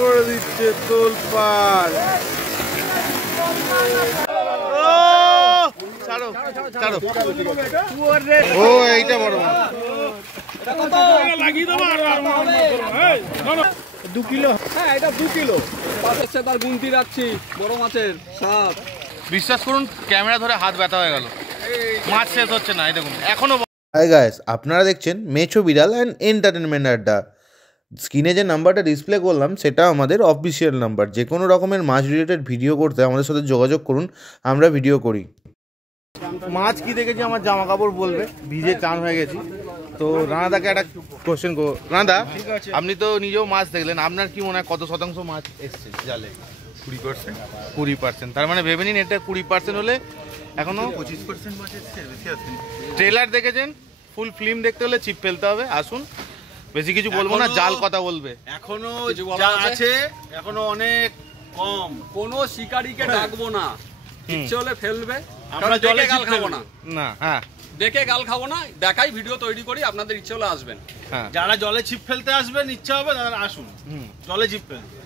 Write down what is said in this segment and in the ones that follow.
করে দিচ্ছে তোলপাড়। ও এইটা বড় মাছ, 2 কিলো। হ্যাঁ এটা 2 কিলো। পাশের তার গুনতি রাখছি বড় মাছের সাপ। বিশ্বাস করুন ক্যামেরা ধরে হাত ব্যথা হয়ে গেল, মাছ শেষ হচ্ছে না। এই দেখুন এখনো। হাই গাইস, আপনারা দেখছেন মেছো বিড়াল অ্যান্ড এন্টারটেনমেন্ট আড্ডা। স্ক্রিনে যে নাম্বারটা ডিসপ্লে করলাম সেটা আমাদের অফিসিয়াল নাম্বার। যে কোনো রকমের মাছ রিলেটেড ভিডিও করতে আমাদের সাথে যোগাযোগ করুন, আমরা ভিডিও করি। মাছ কি দেখেছি আমার জামা কাপড় বলবে, ভিজে চান হয়ে গেছি। তো রানাদাকে একটা কোশ্চেন করো। রানাদা, আপনি তো নিজেও মাছ দেখলেন, আপনার কি মনে হয় কত শতাংশ মাছ এসছে জালে? 20%। তার মানে ভেবে নিন এটা 20% হলে এখনো 25% মাছ এসছে, বেশি আছে। ট্রেলার দেখেছেন, ফুল ফিল্ম দেখতে হলে ছিপ ফেলতে হবে। আসুন, বেশি কিছু বলবো না, জাল কথা বলবে। এখনো যা আছে এখনো অনেক কম। কোনো শিকারীকে ডাকবো না, ইচ্ছে হলে ফেলবে। আমরা জলে গাল খাবো না। না, হ্যাঁ দেখে গাল খাবো না, দেখাই ভিডিও তৈরি করি, আপনাদের ইচ্ছে হলে আসবেন। হ্যাঁ, যারা জলে ছিপ ফেলতে আসবেন ইচ্ছা হবে তারা আসুন, জলে ছিপ ফেলবে।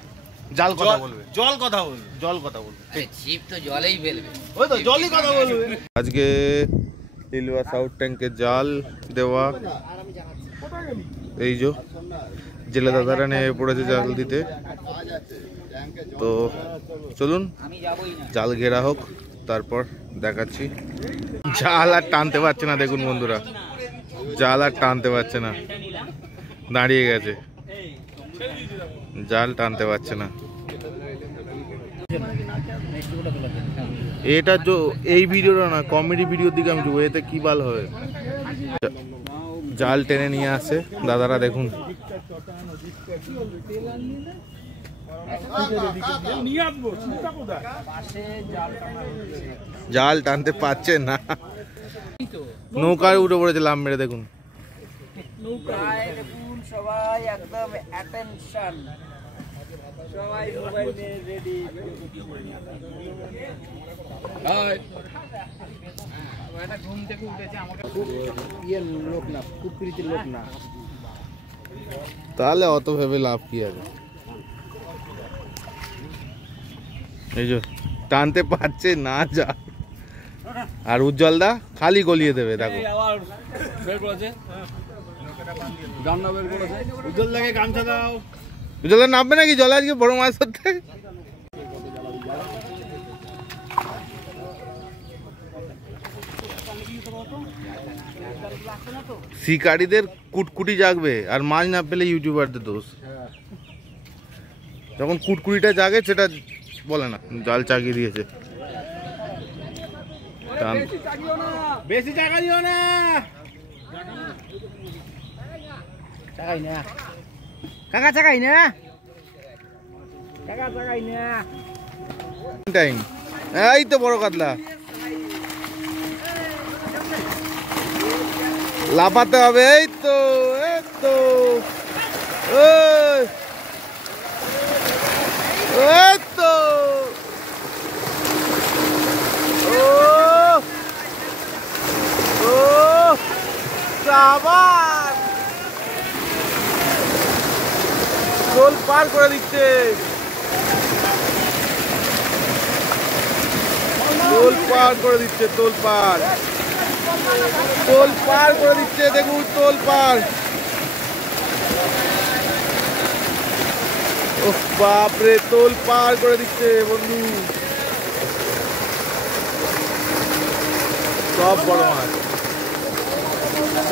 জাল কথা বলবে, জল কথা বলবে, জল কথা বলবে। ছিপ তো জলেই ফেলবে, ওই তো জলই কথা বলবে। আজকে লিলুয়া সাউথ ট্যাঙ্কে জাল দেওয়া, এই যে জেলে দাদারা নেমে পড়েছে জাল দিতে। তো চলুন জাল ঘেরা হোক, তারপর দেখাচ্ছি। জাল আর টানতে পারছে না, দেখুন বন্ধুরা, জাল আর টানতে পারছে না, দাঁড়িয়ে গেছে, জাল টানতে পারছে না। এটা এই ভিডিওটা না, কমেডি ভিডিওর দিকে আমি যাবো, এতে কি ভালো হবে। জাল টেনে নিয়ে আসে দাদারা, দেখুন জাল টানতে পারছে না, নৌকায় উঠে পড়েছে লাভ মেরে। দেখুন সবাই একদম অ্যাটেনশন, সবাই মোবাইল নিয়ে রেডি। ঘুম থেকে উঠেছে, আমাকে খুব লোক না, খুব প্রীতির লোক না, তাহলে অত ভেবে লাভ কি আছে। এই যে টানতে পারছে না যা, আর উজ্জ্বল দা খালি গলিয়ে দেবে। দেখো উজ্জ্বল লাগে গামছা দাও। উজ্জ্বল নামবে নাকি জলে আজকে বড় মাছ ধরতে? শিকারীদের কুটকুটি জাগবে, আর মাছ না পেলে ইউটিউবারদের দোষ। যখন কুটকুটিটা জাগে সেটা বলে না, জাল চাগিয়ে দিয়েছে। বেশি জায়গা দিও না, চাকাই না কাকা, চাকাই না কাকা, চাকাই না। টাইম, এই তো বড় কাতলা, লাফাতে হবে। এই তো, এই তো, এই তো, সাবাস, গোল পার করে দিচ্ছে, গোল পার করে দিচ্ছে, তোল পার, তোল পার করে দিচ্ছে। দেখুন তোল পার, ও বাপরে, তোল পার করে দিচ্ছে বন্ধু। সব বড় মাছ,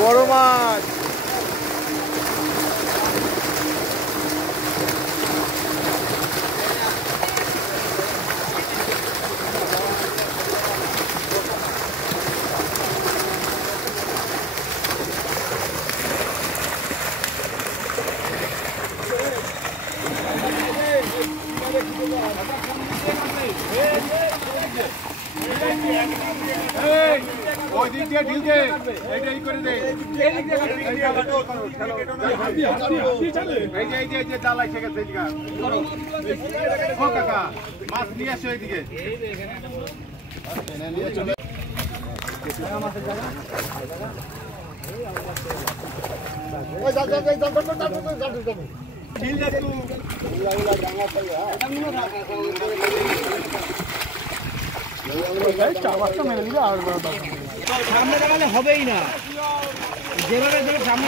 বড় মাছ। ওই দিক দিয়ে ঢিল দে, এইটা এই করে দে, এই যে জাল এসে গেছে এদিকে। ও কাকা, মাছ নিয়ে আসো এইদিকে। সামনে দেখালে হবেই না, যেভাবে সামনে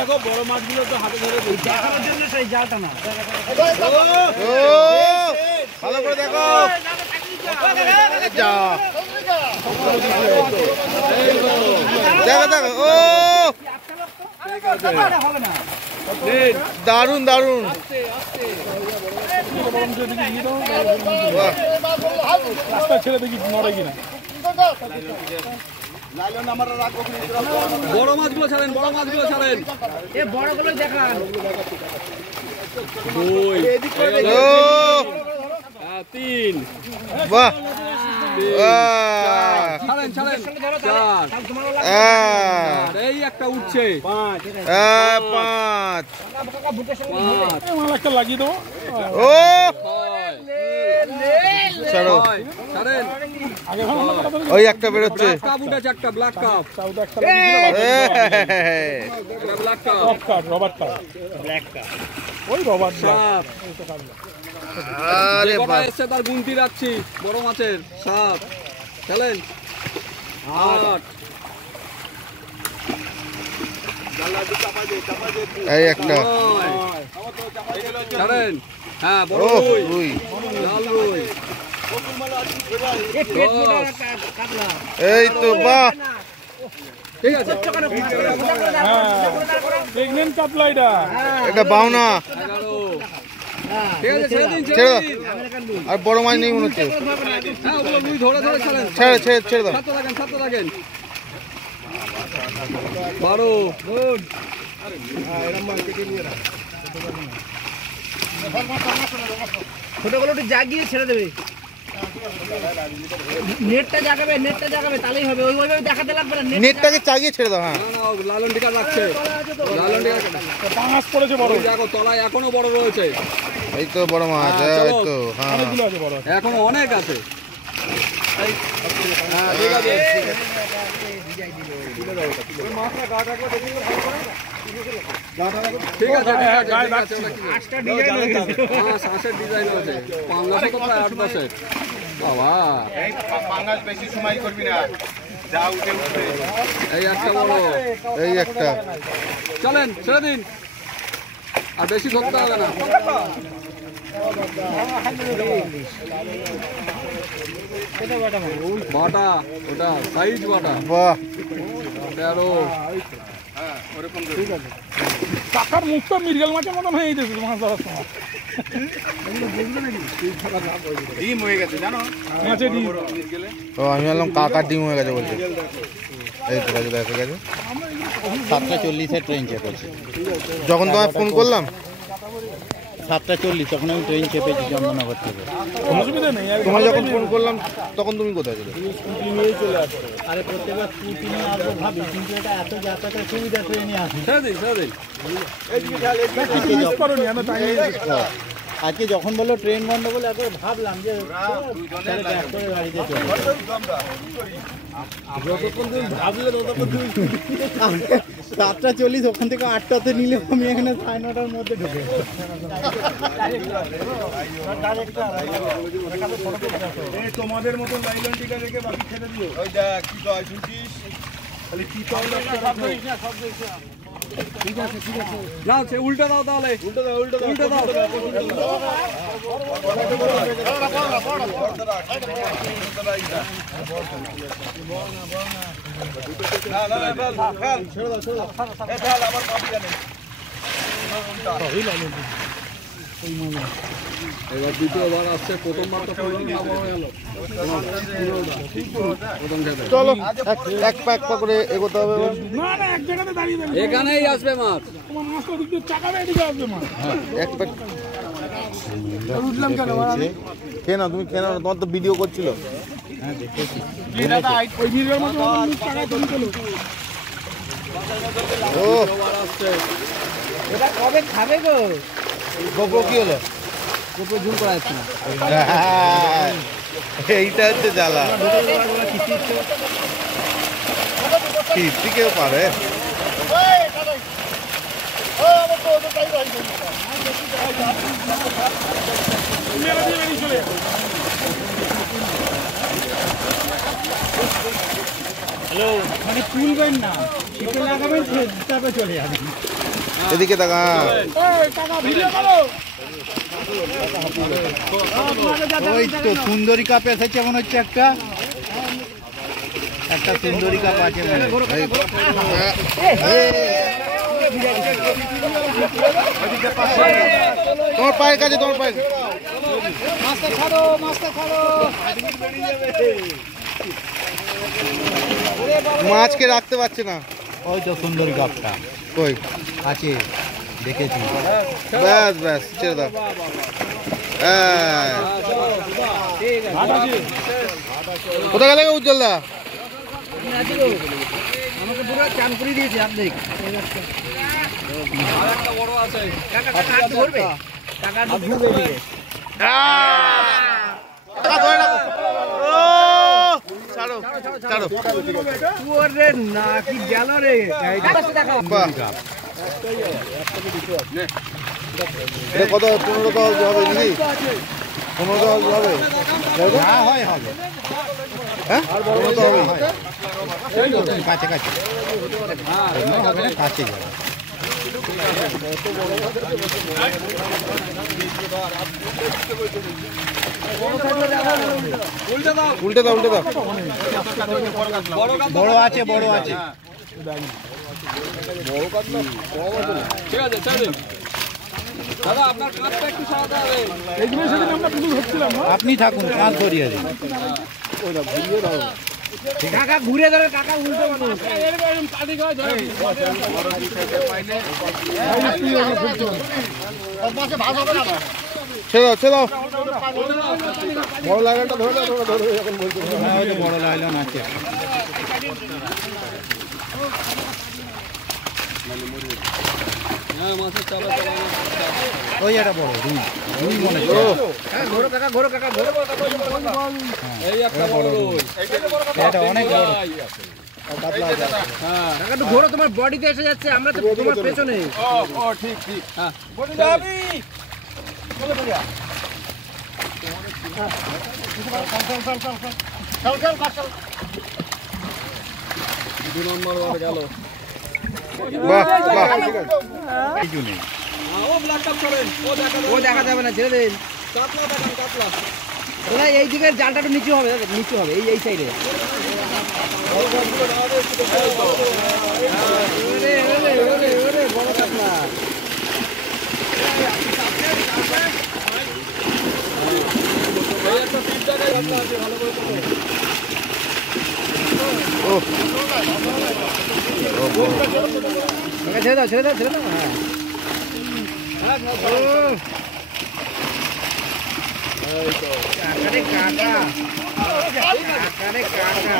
রাখো বড় মাছগুলো তো হাতে ধরে দেখানোর জন্য সেই জালটা না। ভালো করে দেখো, দেখো দেখো, ও দারুন দারুন, ছেড়ে দেখি নড়ে কিনা। বড় মাছগুলো ছাড়েন, বড় মাছগুলো ছাড়েন, এ বড়গুলো দেখান। 2 ও 3 বাহ, ছাড়েন ছাড়েন, 4 আর এই একটা উঠছে, 5 মাল একটা লাগিয়ে দেবো। ও ছাড়ো, ছাড়েন, আগে ভালো কথা বলে ওই একটা বেরোচ্ছে, ব্ল্যাক কাপ উঠেছে, একটা ব্ল্যাক কাপ, চাউটা একটা লাগিয়ে দিলে এটা ব্ল্যাক কাপ, রবারটা ওই রবার 7 আরে কটা বাহ, এসছে তার গুনতি রাখছি, বড় মাছের 7, চলেন 8 এই একটা, 9 ছাড়েন, হ্যাঁ বড় ও রুই, রুই, লাল রুই, এ পেট মোটা কাতলা। এই তো বাহ, ঠিক আছে, প্রেগনেন্ট কাতলা এটা। এটা বাউনা, 11 ঠিক আছে, ছেড়ে দিন, ছেড়ে ছেড়ে দাও, দিন, আর বড় মাছ নেই মনে হচ্ছে, হ্যাঁ ওগুলো রুই ধরে ধরে ছাড়েন, ছেড়ে ছেড়ে ছেড়ে দাও, ছাড়তে থাকেন, ছাড়তে থাকেন, 12 গুড, ছোটগুলো একটু জাগিয়ে ছেড়ে দেবে, নেটটা জাগাবে, নেটটা জাগাবে, তাহলেই হবে। ওইভাবে দেখাতে লাগবে না, নেটটাকে চাগিয়ে ছেড়ে দাও, হ্যাঁ না না লালন টিকা রাখছে, লালন টিকা পাঁচ পড়েছে বড়, দেখো তলায় এখনো বড় রয়েছে, এই তো বড় মাছ, হ্যাঁ, এই চলো। তো, হ্যাঁ অনেকগুলো আছে বড়। এখনো অনেক আছে, হ্যাঁ ঠিক আছে, ঠিক আছে, ঠিক আছে, ঠিক আছে, পাঁচটা ডিজাইন হয়েছে। হ্যাঁ শ্বাসের ডিজাইন আছে, পাঙ্গাসে তো প্রায় 8-10, বাবা পাঙ্গাস বেশি সময় করবি না, যা উঠে উঠবে। এই একটা বড়, এই একটা, চলেন ছেড়ে দিন, আর বেশি ধরতে হবে না, বাটা ওটা সাইজ বাটা, বাহ, 13 কাকার মুখটা মৃগেল মাছের মতন হয়ে গেছে মাছ ধরার সময়। ডিম হয়ে গেছে জানো, মাছের ডিম। ও আমি বললাম কাকার ডিম হয়ে গেছে বলছে, এই তো গেছে, দেখে গেছে, 7:40 ট্রেন চেপেছি, যখন তোমায় ফোন করলাম 7:40 তখন আমি ট্রেন চেপেছি চন্দননগর থেকে। অসুবিধা নেই, তোমায় যখন ফোন করলাম তখন তুমি কোথায় ছিলে? আরে প্রত্যেকবার স্কুটি নিয়ে আসবো ভাবি, কিন্তু এটা এত যাতায়াতের সুবিধা ট্রেনে আসি। ছেড়ে দিন, ছেড়ে দিন, কিছু মিস করোনি, আমি তাই আজকে যখন বললো ট্রেন বন্ধ বলে একবার ভাবলাম যে তাহলে ব্যাক করে বাড়িতে চলে যাবো। যতক্ষণ তুমি ভাবলে ততক্ষণ তুমি 7:40 ওখান থেকে 8টাতে নিলে আমি এখানে 9:30টার মধ্যে ঢুকে তোমাদের মতো লাইলন টিকা রেখে বাকি ছেড়ে দিও। ওই দেখ কি কয় শুনছিস, খালি কি কয় না সে উল্টা দাও, তাহলে উল্টা দাও, উল্টা দাও, এবার দ্বিতীয়বার আসছে, প্রথমবার তো প্রথম খেতে, চলো এক পা করে এগোতে হবে এবার। না না, এক জায়গাতে দাঁড়িয়ে দাঁড়িয়ে এখানেই আসবে মাছ, তোমার মাছটা দিক দিয়ে চাকাবে, এদিকে আসবে মাছ। এক পা উঠলাম কেন? খেয়ে নাও, তুমি খেয়ে নাও, তোমার তো ভিডিও করছিল। ওই মৃগেল মাছের মতন মুখ চাকায় তুমি চলো। ও দ্বিতীয়বার আসছে, এটা কবে খাবে গো? গোপ্রো কি হলো? গোপে ঝুল করা যাচ্ছে না। এইটা হচ্ছে জ্বালা, কি কেউ পারে। হ্যালো, মানে তুলবেন না, ছিপে লাগাবেন, তারপরে চলে যাবেন। এদিকে তাকা। ওই তো সুন্দরী কাপ এসেছে মনে হচ্ছে, একটা সুন্দরী কাপ আছে মনে হয়। তোমার পায়ের কাছে, তোমার পায়ের মাছকে রাখতে পারছে না। ওই তো সুন্দরী কাপটা কই আছে, দেখেছি। ব্যাস ব্যাস, ছেড়ে দাও। হ্যাঁ, কোথায় গেলে উজ্জ্বল দা? আমাকে পুরো চান করে দিয়েছে অর্ধেক। আরেকটা বড় আছে। কাকা হাত ধরবে, কাকা হাত ধরবে এদিকে। ছাড়ো ছাড়ো। ওরে না, কি গেল রে। বাহ, এটা কত? 15 দশ হবে নাকি? 15 দশ হবে? না হয় হবে, হ্যাঁ, 15 তো হবে। কাছে কাছে হবে না, কাছে যাবে। উল্টে দাও, উল্টে দাও। বড় আছে, বড় আছে। ঠিক আছে, ছেড়ে দিন। দাদা আপনার কাঁধটা একটু সরাতে হবে। আপনি থাকুন, কাঁধ ধরিয়ে দিন। কাকা ঘুরে ধরে, কাকা উল্টো মানুষ। ছেড়ে দাও, ছেড়ে দাও। বড় লাগাটা ধরে দাও, ধরে এখন বলছি। বড় লাইলন আছে। হ্যাঁ, মাছের চাপা চালানো। ওই একটা বড় রুই, রুই মনে ও, হচ্ছে। ঘোরো কাকা, ঘোরো কাকা, ঘোরো। এই একটা বড় রুই। এটা অনেক বড়। হ্যাঁ, কাকা একটু ঘোরো, তোমার বডিতে এসে যাচ্ছে, আমরা তো তোমার পেছনে। ও ঠিক ঠিক। হ্যাঁ, দু নম্বর বার গেল। বাহ বাহ। কিছু নেই। ও ব্ল্যাক কাপ করেন। ও দেখা যাবে না, ছেড়ে দিন। কাতলা দেখান, কাতলা। ওরা এই দিকের জালটা একটু নিচু হবে, নিচু হবে, এই সাইডে। ওরে বড় কাতলা। এই একটা তিন জায়গায় কাতলা আছে, ভালো করে দেখো। কাকা ছেড়ে দাও, ছেড়ে দাও, ছেড়ে দাও। হ্যাঁ, কাকারে কাকা, কাকারে কাকা।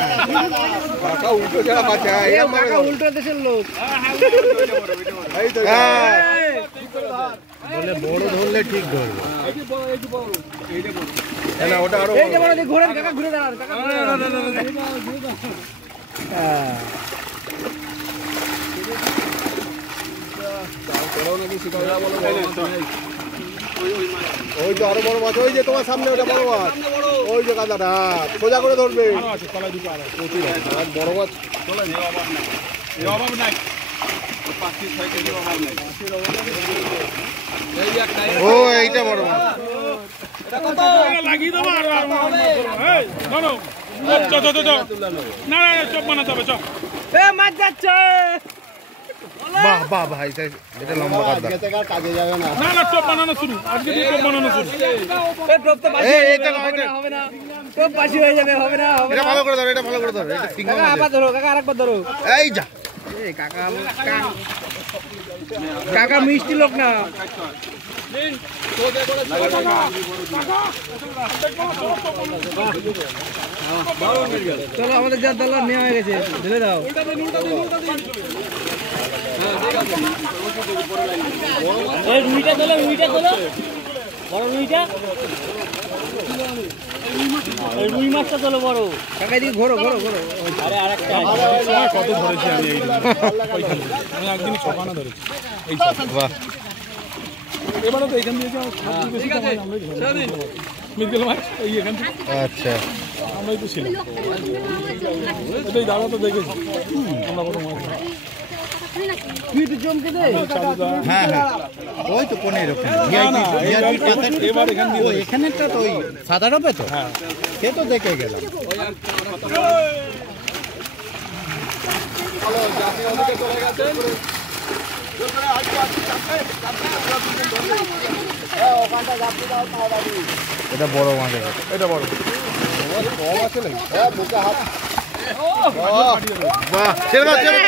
কাকা উল্টো ছাড়া বাঁচা। এই কাকা উল্টো দেশের লোক। হ্যাঁ, বলে বড় ধরলে ঠিক ধরবে। না ওটা আরো এই যে বড় দিক ঘোরেন, কাকা ঘুরে দাঁড়ান, কাকা ঘুরে দাঁড়ান। হ্যাঁ। ওই তো আরো বড় মাছ, ওই যে তোমার সামনে ওটা বড় মাছ, ওই যে কাদাটা সোজা করে ধরবে। বড় মাছ এই একটা, ও, এইটা বড় মাছ। লাগিয়ে দেবো আর না চপ বানাতে হবে, চপ। এ মাছ যাচ্ছে। বাহ বাহ ভাই, এটা লম্বা কাদা। কাজে যাবে না। না চপ বানানো শুরু, আজকে দিয়ে চপ বানানো শুরু। এ টোপ তো বাসি এই, হয়ে এটা যাবে, না, হবে এটা। না, হবে না। টোপ বাসি হয়ে যাবে, হবে না, হবে এটা না। ভালো করে ধরো, এটা ভালো করে ধরো, এটা সিঙ্গল কাকা আবার ধরো, কাকা আরেকবার ধরো। এই যা। এই কাকা কাকা মিষ্টি লোক না। চলো, আমাদের যা দরকার নেওয়া হয়ে গেছে, ঢেলে দাও। এই রুইটা তোলো, রুইটা তোলো, বড় রুইটা, এই রুই মাছটা তোলো বড়। কাকা এদিকে ঘোরো, ঘোরো, ঘোরো। আরে আরেকটা কত ধরেছি আমি, এই আমি একদিন ছকানো ধরেছি। বাহ। এবারে তো এখান দিয়ে ঠিক আছে মিরগেল মাছ এই এখান থেকে আচ্ছা আমরাই তো ছিলাম এটাই দাদা তো দেখেছি আমরা কত মাছ হ্যাঁ ওই তো কোনে এরকম এবার এখান দিয়ে এখানেরটা তো ওই সাদা রূপে তো হ্যাঁ সে তো দেখে গেলাম এটা বড় মাছ এটা বড় বাহ ছেড়ে দাও ছেড়ে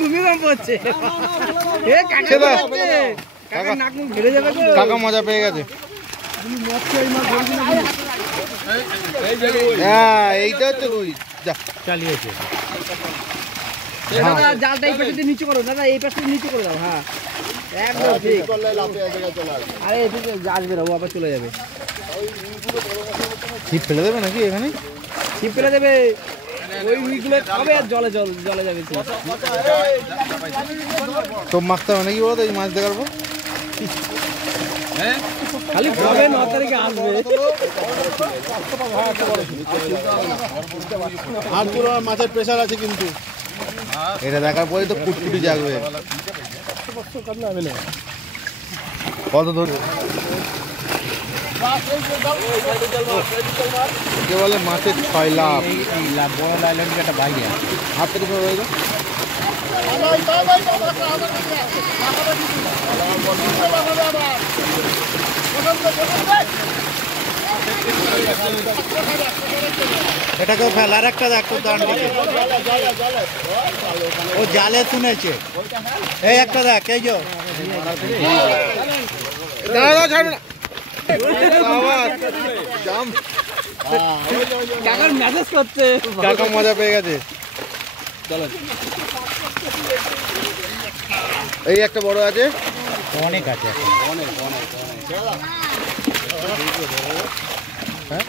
ভূমিকম্প হচ্ছে কাকা মজা পেয়ে গেছে হ্যাঁ এইটা হচ্ছে রুই যা চালিয়েছে জালটা এই পাশে নিচু করো দাদা এই পাশে নিচু করে দাও হ্যাঁ একদম ঠিক আরে এদিকে আসবে না ও আবার চলে যাবে ছিপ ফেলে দেবে নাকি এখানে ছিপ ফেলে দেবে ওই উইগুলো খাবে আর জলে যাবে টোপ মাখতে হবে নাকি বলো তো এই মাছ দেখার পর খালি খাবে 9 তারিখে আসবে আর পুরো মাছের প্রেসার আছে কিন্তু এটা দেখার পরে তো কুটকুটি জাগবে কত ধরে কে বলে মাছের 6 লাখ এই বড় লাইলন একটা বাইরে হাত থেকে ধরে রইল এটাকেও ফেলার একটা দেখো দাঁড় ও জালে শুনেছে এই একটা দেখ এই যে দাঁড়া ছাড়বে না জাম কাকার মেসেজ করছে কাকা মজা পেয়ে গেছে এই একটা বড় আছে অনেক আছে হ্যাঁ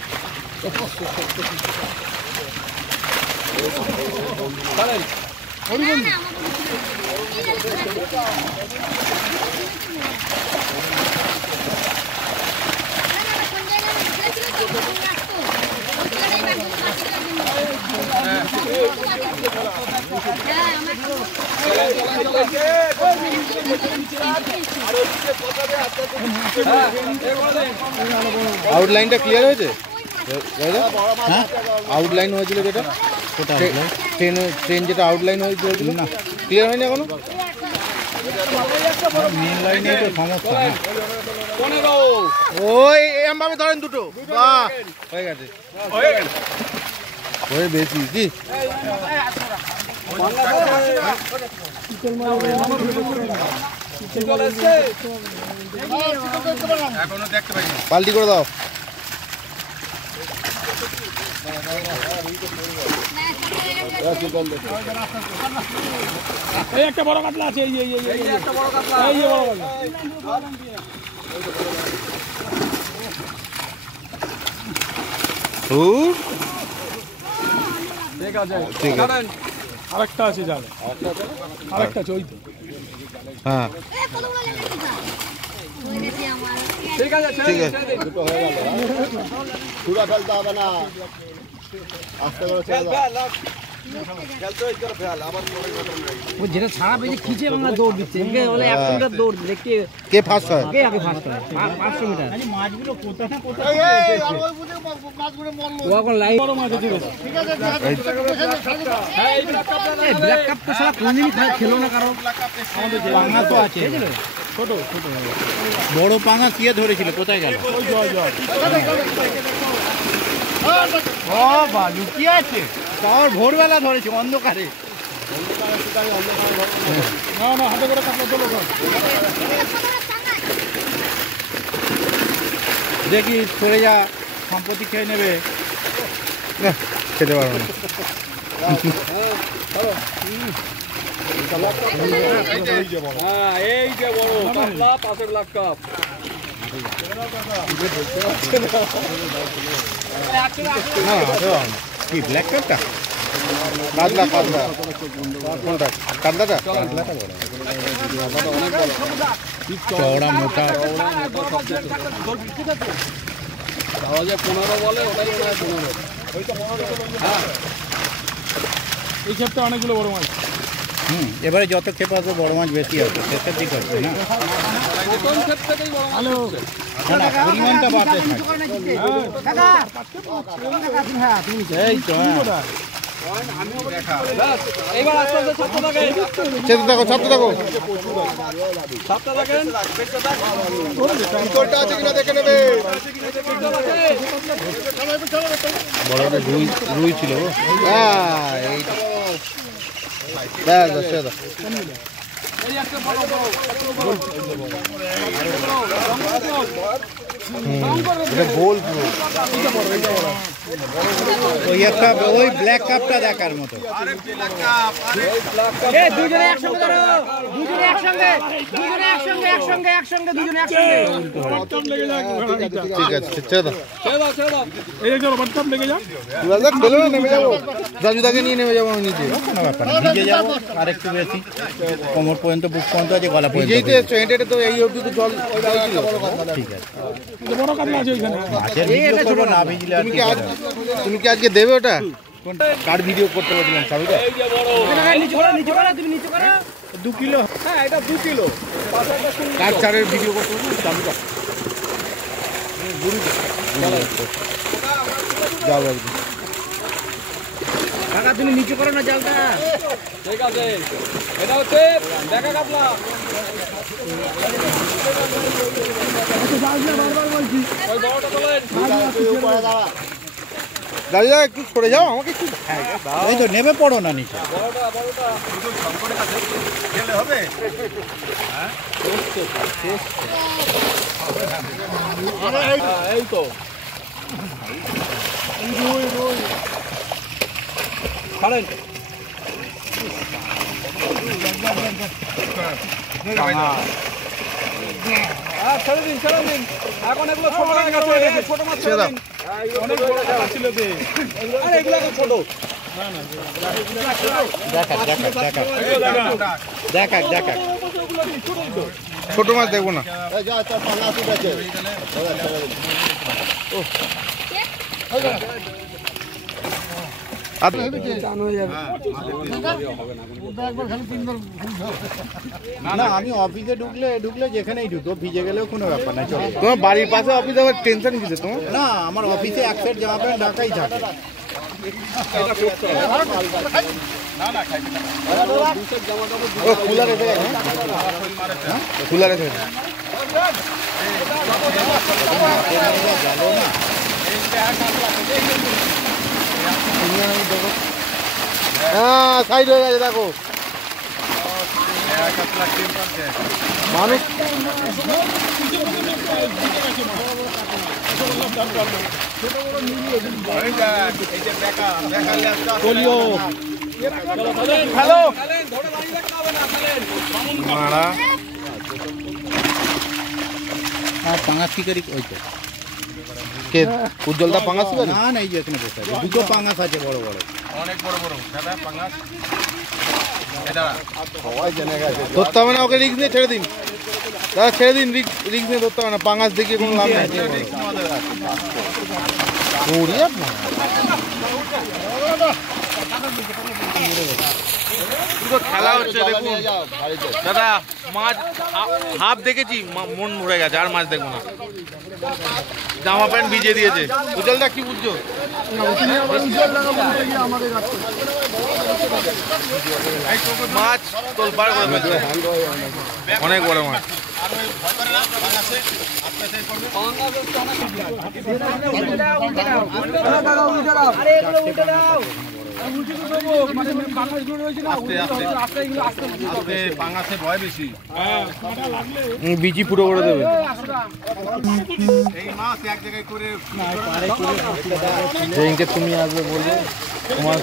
আউটলাইনটা ক্লিয়ার হয়েছে আউটলাইন হয়েছিল যেটা ট্রেন যেটা আউটলাইন হয়েছিল না ক্লিয়ার হয়নি এখনো মেন লাইনে তো সমস্যা ওই এমভাবে ধরেন দুটো বাহ হয়ে গেছে ওই বেশি কি পাল্টি করে দাও এই একটা বড় কাতলা আছে এই একটা বড় কাতলা এই যে বড় কাতলা ঠিক আছে ঠিক আছে আরেকটা আছে জালে আরেকটা আছে ওই তো হ্যাঁ ঠিক আছে ঠিক আছে পুরো ফেলতে হবে না আস্তে করে ছেড়ে দাও ও যেটা ছাড়া পেয়ে খিচে ভাঙা দৌড় দিচ্ছে এদিকে বলে 1 মিটার দৌড় দেখতে কে ফার্স্ট হয় কে আগে ফার্স্ট হয় 500 মিটার মাছগুলো কোথা না কোথায় ও এখন লাইভ বড় মাছ আছে ঠিক আছে এই ব্ল্যাক কাপ তো সারা কোনদিনই খেলো না কারো পাঙা তো আছে ছোট বড় পাঙা কিয়ে ধরেছিল কোথায় গেল ও বালু কি আছে তোর ভোরবেলা ধরেছে অন্ধকারে না না হাতে করে কাটলে চলো দেখি সরে যা সম্পত্তি খেয়ে নেবে খেতে পারবো না হ্যাঁ এই যে বড় কাতলা 5 লাখ কাপ না কি ব্ল্যাক কাপটা কাতলা কাতলা কোনটা কাতলাটা কাতলাটা বড় চওড়া মোটা তাও যে 15 বলে ওটাই মনে হয় 15। ওই তো 15 হ্যাঁ এই ক্ষেত্রে অনেকগুলো বড় মাছ। এবারে যত খেপে আসবে বড় মাছ বেশি আছে, শেষের দিক হচ্ছে না প্রথম ক্ষেত্র থেকেই বড় মাছ হচ্ছে। না পরিমাণটা বাড়তে থাকে। এই তো এইবার আস্তে আস্তে ছাড়তে থাকেন, চেতে থাকো, ছাড়তে থাকো। ছাড়তে থাকেন। ভিতরটা আছে কিনা দেখে নেবে। বড় একটা রুই ছিল গো। হ্যাঁ এই দেখ ছেড়ে দাও। এই একটা বড় বড় এটা গোল পুরো। ওই একটা ওই ব্ল্যাক কাপটা দেখার মতো। দুজনে একসঙ্গে ধরো, দুজনে একসঙ্গে, দুজনে একসঙ্গে, একসঙ্গে একসঙ্গে, দুজনে একসঙ্গে। ঠিক আছে ছেড়ে দাও। ছেড়ে দাও, ছেড়ে দাও। এই একটা রবার কাপ লেগে যা। দেখ খেলো না, নেমে যাবো। রাজুদাকে নিয়ে নেমে যাবো আমি নিচে। কোনো ব্যাপার না, ভিজে যাবো আর একটু বেশি, কোমর পর্যন্ত বুক পর্যন্ত আছে, গলা পর্যন্ত। যেই তো এসছো হেঁটে তো এই অবধি তো জল ছিল। ঠিক আছে, বড় কাতলা আছে ওইখানে। মাছের ভিডিও করবো না ভিজলে আর কি হবে? তুমি কি আজকে দেবে ওটা? কার ভিডিও করতে বলছিলাম সবইটা? এই যে বড় নিচে করো, নিচে করো, তুমি নিচে করো। 2 কিলো। হ্যাঁ এটা 2 কিলো। কার চারের ভিডিও করতে বলছিলাম চালুটা। যাও একদিন। কাকা তুমি নিচে করো না জালটা। ঠিক আছে, এটা হচ্ছে দেখা কাতলা। ওই বড়টা তোলেন। রাজুদা একটু সরে যাও, আমাকে একটু এই তো নেমে পড়ো না নিচে। বড়টা বড়টা খেলে হবে। এই তো ছাড়েন। হ্যাঁ ছেড়ে দিন, ছেড়ে দিন। এখন এগুলো ছোট মাছ আছে, ছোট মাছ ছেড়ে দিন। অনেক বড় কাতলা ছিল তে। আরে এগুলো এখন ছোট। দেখাক দেখাক দেখাক দেখাক দেখাক। ছোট মাছ দেখবো না। না আমি অফিসে ঢুকলে যেখানেই ঢুকো ভিজে গেলেও কোনো ব্যাপার না, চলে। তোমার বাড়ির পাশে অফিস, আবার টেনশন কিসে তোমার? না আমার অফিসে এক সেট জামা প্যান্ট ঢাকাই থাকে। ও কুলার এসে গেছে। কুলার এসে গেছে। হ্যাঁ সাইড হয়ে গেছে দেখো। মানুষ হ্যালো মারা আর পাঙাশ শিকারি ওই তো। কে উজ্জ্বলদা পাঙ্গাস ছিল? না না এই যে এখানে বসে আছে, দুটো পাঙাশ আছে বড় বড়। অনেক বড় বড় দাদা পাঙ্গাস। ধরতে হবে না, ওকে রিস্ক নিয়ে ছেড়ে দিন দাদা, ছেড়ে দিন। রিস্ক নিয়ে ধরতে হবে না, পাঙ্গাস দেখিয়ে কোনো লাভ নেই। খেলা হচ্ছে দেখুন দাদা, মাছ হাফ দেখেছি, মন ভরে গেছে, আর মাছ দেখবো না। জামা প্যান্ট ভিজিয়ে দিয়েছে। উজ্জ্বলদা কি বুঝছো? মাছ তোলপাড় করে ফেলছে, অনেক বড় মাছ। আরে এগুলো উল্টে দাও। পাঙ্গাসে ভয় বেশি। বিচি ফুটো করে দেবে। এই মাছ এক জায়গায় করে যেদিনকে তুমি আসবে বলবে তোমার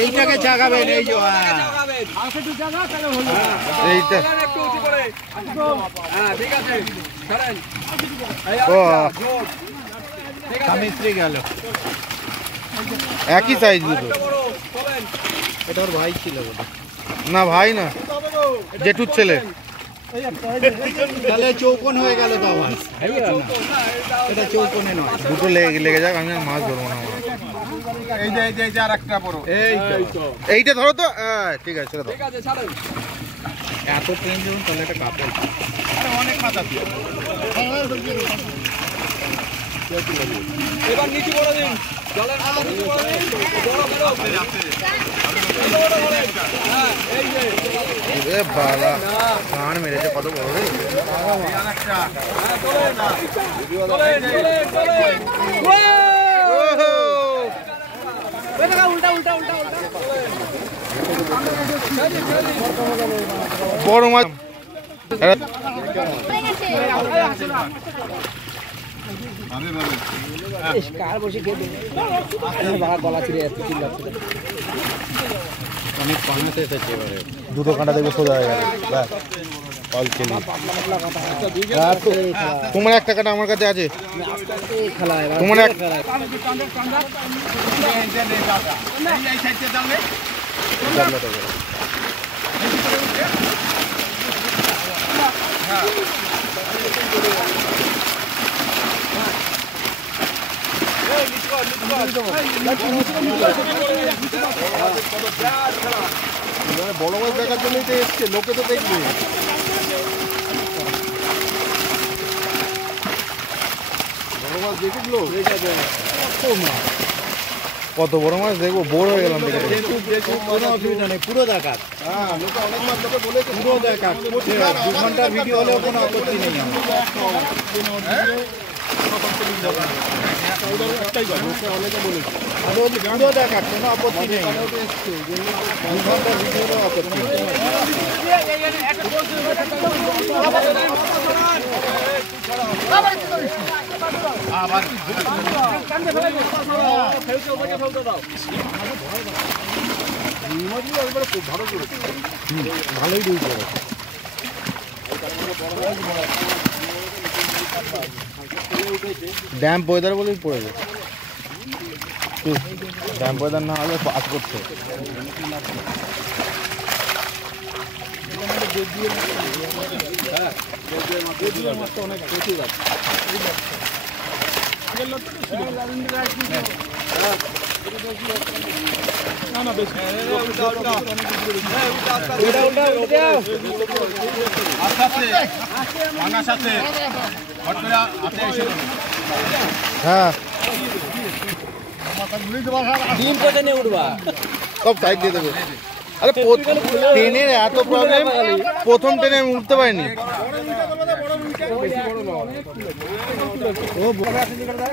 এইটাকে চাগাবেন, এই যে এইটা একটু উঁচু করে। হ্যাঁ ঠিক আছে ছাড়েন। ও স্বামী স্ত্রী গেল। একই সাইজ দুটো। এটা ওর ভাই ছিল বলে। না ভাই না, জেঠুর ছেলে। তাহলে চৌকোন হয়ে গেল তো আবার। এটা চৌকোনে নয়, দুটো লেগে যাক, আমি আর মাছ ধরবো না। এই যে আর একটা বড়। এইটা ধরো তো। ঠিক আছে, ঠিক আছে ছাড়েন। এত ট্রেন যখন তাহলে একটা কাপড় অনেক মাছ আছে। এবার নিচু করে দিন, জলের মাথা নিচু করে দিন। বড় বড় হ্যাঁ এই যে এ বাবা, কান মেরেছে কত বড় রে। বড় মাছ। অনেক পানাতে এসেছে এবারে। দুটো কাঁটা দেখবে সোজা হয়ে গেল। অল খেলি। তোমার একটা কাঁটা আমার কাছে আছে। তোমার এক বড় মাছ দেখার জন্যই তো এসছে, লোকে তো দেখবে। বড় মাছ দেখুক লোক। কত বড় মাছ দেখবো, বোর হয়ে গেলাম দেখে। কোনো অসুবিধা নেই, পুরো দেখাক। হ্যাঁ, লোকে অনেক মাছ লোকে বলেছে। পুরো দেখাক, 2 ঘন্টার ভিডিও হলেও কোনো আপত্তি নেই আমার। পুরো দেখাক, কোনো আপত্তি নেই। 2 ঘন্টার ভিডিও হলেও আপত্তি নেই। ভালোই দুই করে। ড্যাম্প ওয়েদার বলেই পড়েছে। ড্যাম্প ওয়েদার না হলে পাস করছে। হ্যাঁ, ডিম কোথায় নিয়ে উঠবা? সব সাইড দিয়ে দেবো। আরে ট্রেনের এত প্রবলেম, প্রথম ট্রেনে আমি উঠতে পারিনি।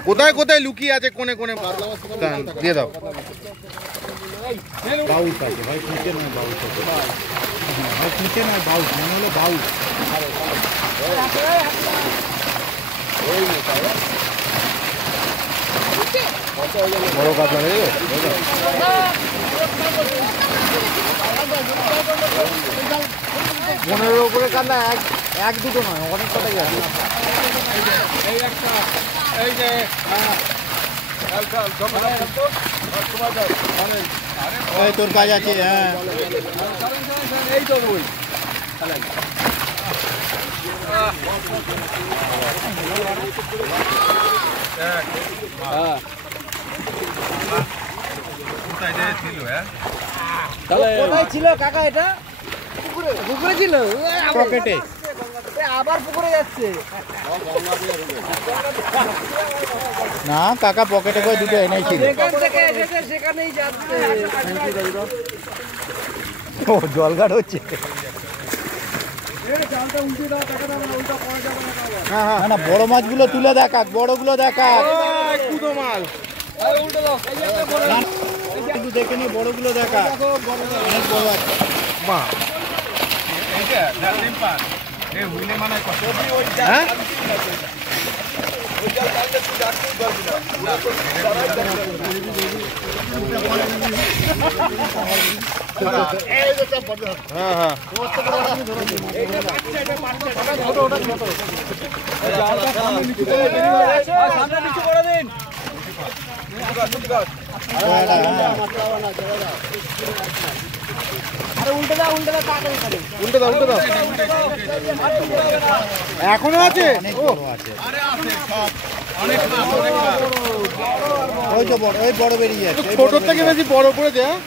কোথায় কোথায় লুকিয়ে আছে কোনে কোনে, দিয়ে দাও। বাউস আছে ভাই, নিচে নয় বাউস আছে। নিচে নয় বাউস, মনে হলো বাউস। বড় কাতলা রে। 15 উপরে কাতলা, এক দুটো নয়, অনেক কটাই আছে। তোর কাজ আছে। হ্যাঁ, এই তো বই কোথায় ছিল কাকা এটা? পুকুরে ছিল, পকেটে। আবার পুকুরে যাচ্ছে। না কাকা পকেটে করে দুটো এনেছিল। যেখান থেকে এসেছে সেখানেই যাচ্ছে। ও জলঘাট হচ্ছে। না না, বড় মাছগুলো তুলে দেখাক, বড়গুলো দেখাক। মাল একটু দেখে নি, বড়গুলো দেখাক। অনেক বড় আছে। বাহ, হ্যাঁ হ্যাঁ হ্যাঁ উল্টে দাও উল্টে দাও। এখনো আছে? অনেক বড় আছে। ওই তো বড়, ওই বড় বেরিয়ে যাচ্ছে। ছোট থেকে বেশি বড় পড়েছে। হ্যাঁ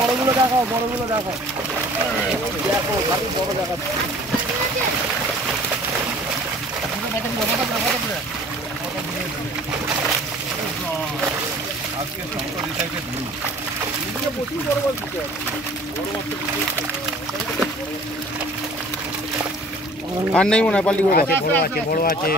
বড়গুলো দেখাও, বড়গুলো দেখাও। দেখো খালি বড় দেখাচ্ছে। আর নেই মনে হয়, পাল্টি করে দাও। বড় আছে, বড় আছে।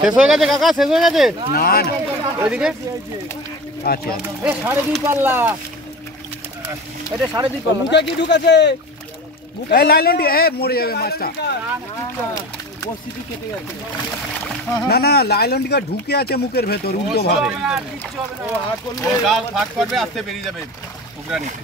শেষ হয়ে গেছে কাকা, শেষ হয়ে গেছে? না না, ওইদিকে আছে। 2.5 পাল্লা, এটা 2.5 পাল্লা। মুখে কি ঢুকেছে? এই লাইলনটি, মরে যাবে মাছটা। না না, লাইলনটিকা ঢুকে আছে মুখের ভেতর উল্টো ভাবে। ফাঁক করবে, আসতে বেরিয়ে যাবে টুকরা নিতে।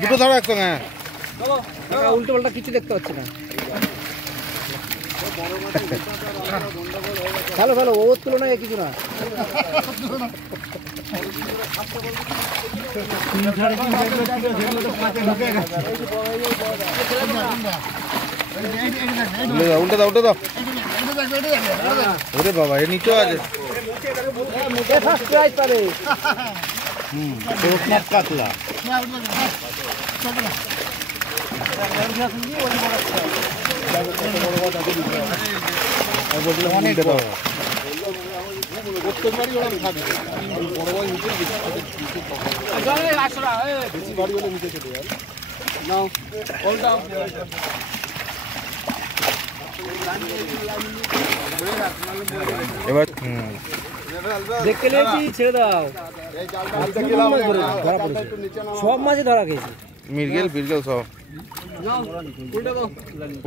দুটো ধরো একসঙ্গে। উল্টো পাল্টা কিছু দেখতে পাচ্ছি না। ভালো ভালো, ওর তুলনায় কিছু না। উল্টে দাও উল্টে দাও। ওরে বাবা, এর নিচেও আছে। ফার্স্ট প্রাইজ পাবে। কোকনাথ কাতলা। অনেক বড়। এবার দেখতে লেগেছি, ছেড়ে দাও। সব মাঝে ধরা গেছে। মির্গেল বিরগেল সব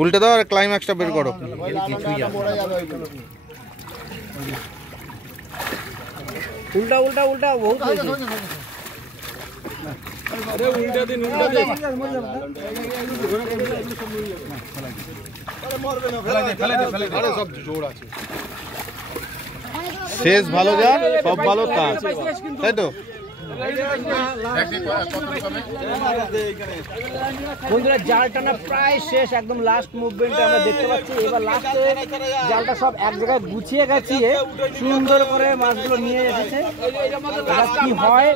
উল্টে দাও আর ক্লাইম্যাক্সটা বের করো। উল্টা উল্টা উল্টা বহুত হয়েছে। শেষ ভালো যা, সব ভালো তা, তাই তো? বন্ধুরা, জাল টানা প্রায় শেষ, একদম লাস্ট মুভমেন্টে আমরা দেখতে পাচ্ছি। এবার লাস্টে জালটা সব এক জায়গায় গুছিয়ে গাছিয়ে সুন্দর করে মাছগুলো নিয়ে এসেছে। এবার কি হয়,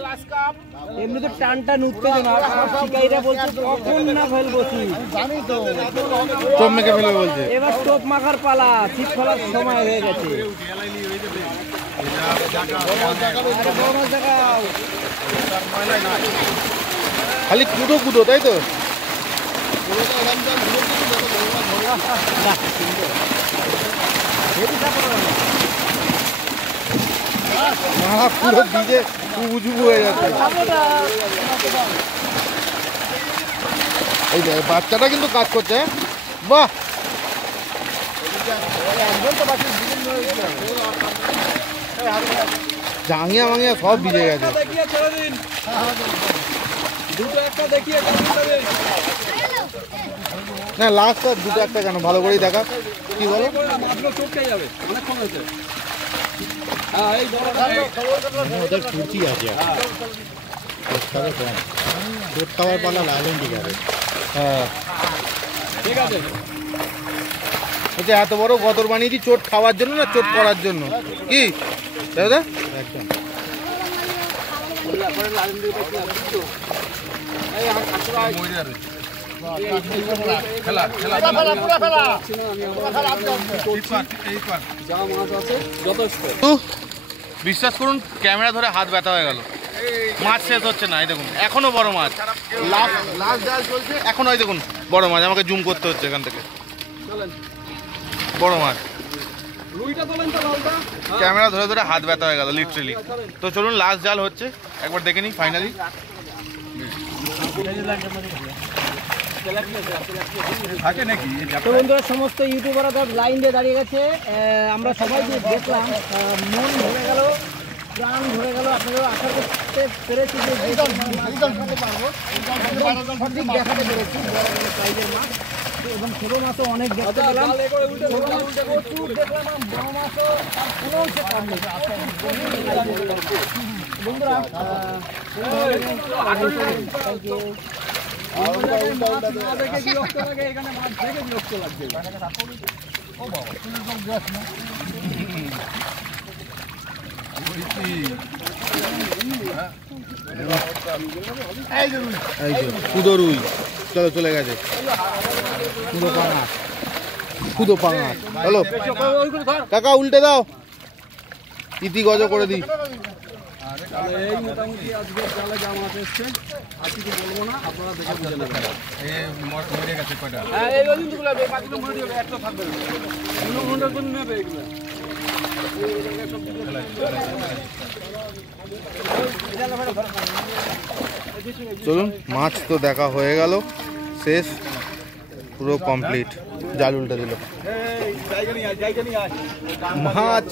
এমনি তো টান টান উত্তেজনা, সব শিকারীরা বলছে কখন না ফেলবো ছিপ, চোপ মেখে ফেলবে বলছে। এবার টোপ মাখার পালা, ছিপ ফেলার সময় হয়ে গেছে। খালি কুদো কুদো, তাই তো? পুরো ভিজে উজুবু হয়ে যাচ্ছে। এই বাচ্চাটা কিন্তু কাজ করছে। বাহ, জাঙ্গিয়া মাঙ্গিয়া সব ভিজে গেছে। না লাস্ট দুটো একটা কেন, ভালো করেই দেখা। কি বলো? ওদের ফুর্তি আছে। চোট খাওয়ার পালা লাইলন টিকারে। হ্যাঁ ঠিক আছে। হচ্ছে এত বড় গতর বানিয়েছি চোট খাওয়ার জন্য না চোট করার জন্য কি দাদা? একদম বিশ্বাস করুন ক্যামেরা ধরে হাত ব্যথা হয়ে গেল। মাছ শেষ হচ্ছে না, এই দেখুন এখনো বড় মাছ, লাস্ট জাল চলছে এখন। ওই দেখুন বড় মাছ, আমাকে জুম করতে হচ্ছে এখান থেকে। বড় মাছ, ক্যামেরা ধরে ধরে হাত ব্যথা হয়ে গেল লিটারেলি। তো চলুন লাস্ট জাল হচ্ছে, একবার দেখে নিই ফাইনালি। তো বন্ধুরা সমস্ত ইউটিউবাররা তার লাইন দিয়ে দাঁড়িয়ে গেছে। আমরা সবাই যে দেখলাম মন ভরে গেল, প্রাণ ভরে গেল। আপনারাও আশা করতে পেরেছি যে পারবো, সঠিক দেখাতে পেরেছি বড় বড় সাইজের মাছ এবং ছোট মাছও অনেক দেখতে পেলাম। প্রচুর দেখলাম বড় মাছও কোনো অংশে কম নেই। বন্ধুরা কুদো রুই চলো চলে গেছে। কুদো পাঙাশ হলো কাকা, উল্টে দাও, ইতি গজ করে দিই। এই মোটামুটি আজকে জালে যা মাছ এসছে আর কিছু বলবো না, আপনারা দেখে বুঝে নেবেন। হ্যাঁ এই ওই দিনগুলো বাকিগুলো মরে যাবে, একটা থাকবে না, অন্য ঘন্টার জন্য নেবে এগুলো। চলুন মাছ তো দেখা হয়ে গেল, শেষ পুরো কমপ্লিট। জাল উল্টে দিল, মাছ